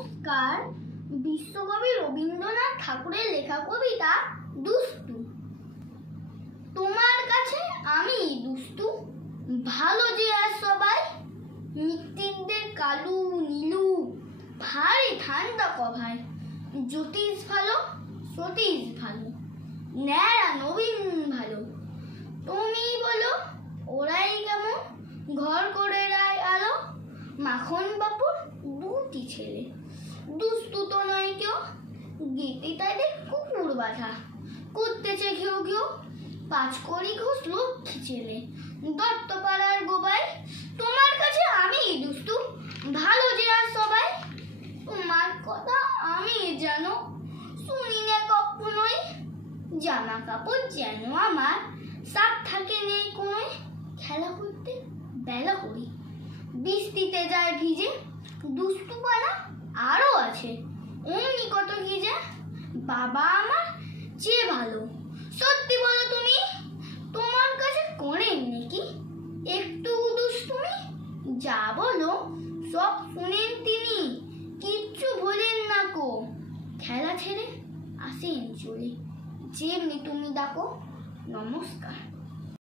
নমস্কার। বিশ্বকবি রবীন্দ্রনাথ ঠাকুরের লেখা কবিতা দুষ্টু। তোমার কাছে আমি দুষ্টু, ভালো যে আর সবাই। মৃত্তিকদের কালু নীলু, ভারী ঠান্ডা কভায়। জ্যোতিষ ভালো, সতীশ ভালো, ন্যাড়া নবীন ভালো। তুমি বলো ওরাই কেমন, ঘর করে রায় আলো। মাখন বাপুর দুটি ছেলে, দুষ্টু তো নয় কেউ। গেটে তাদের কুকুর বাঁধা, করতেছে ঘেউ ঘেউ। পাঁচকড়ি ঘোষ লক্ষ্মী ছেলে, দত্তপাড়ার গোবাই। তোমার কাছে আমি দুষ্টু, ভালো যে আর সবাই। তোমার কথা আমি জানো, শুনি না কখনোই। জামা কাপড় যেন আমার সাপ থাকে নেই কোনোই। খেলা করতে বেলা করি, বৃষ্টিতে যায় ভিজে। দুষ্টু পাড়া আরো আছে, অমনি কত ভিজে। বাবা আমার চেয়ে ভালো, সত্যি বলো তুমি। তোমার কাছে করেন নাকি একটু দুষ্টুমি? যা বলো সব শুনেন তিনি, কিচ্ছু বলেন না কো। খেলা ছেড়ে আসেন চলে, যেমনি তুমি ডাকো। নমস্কার।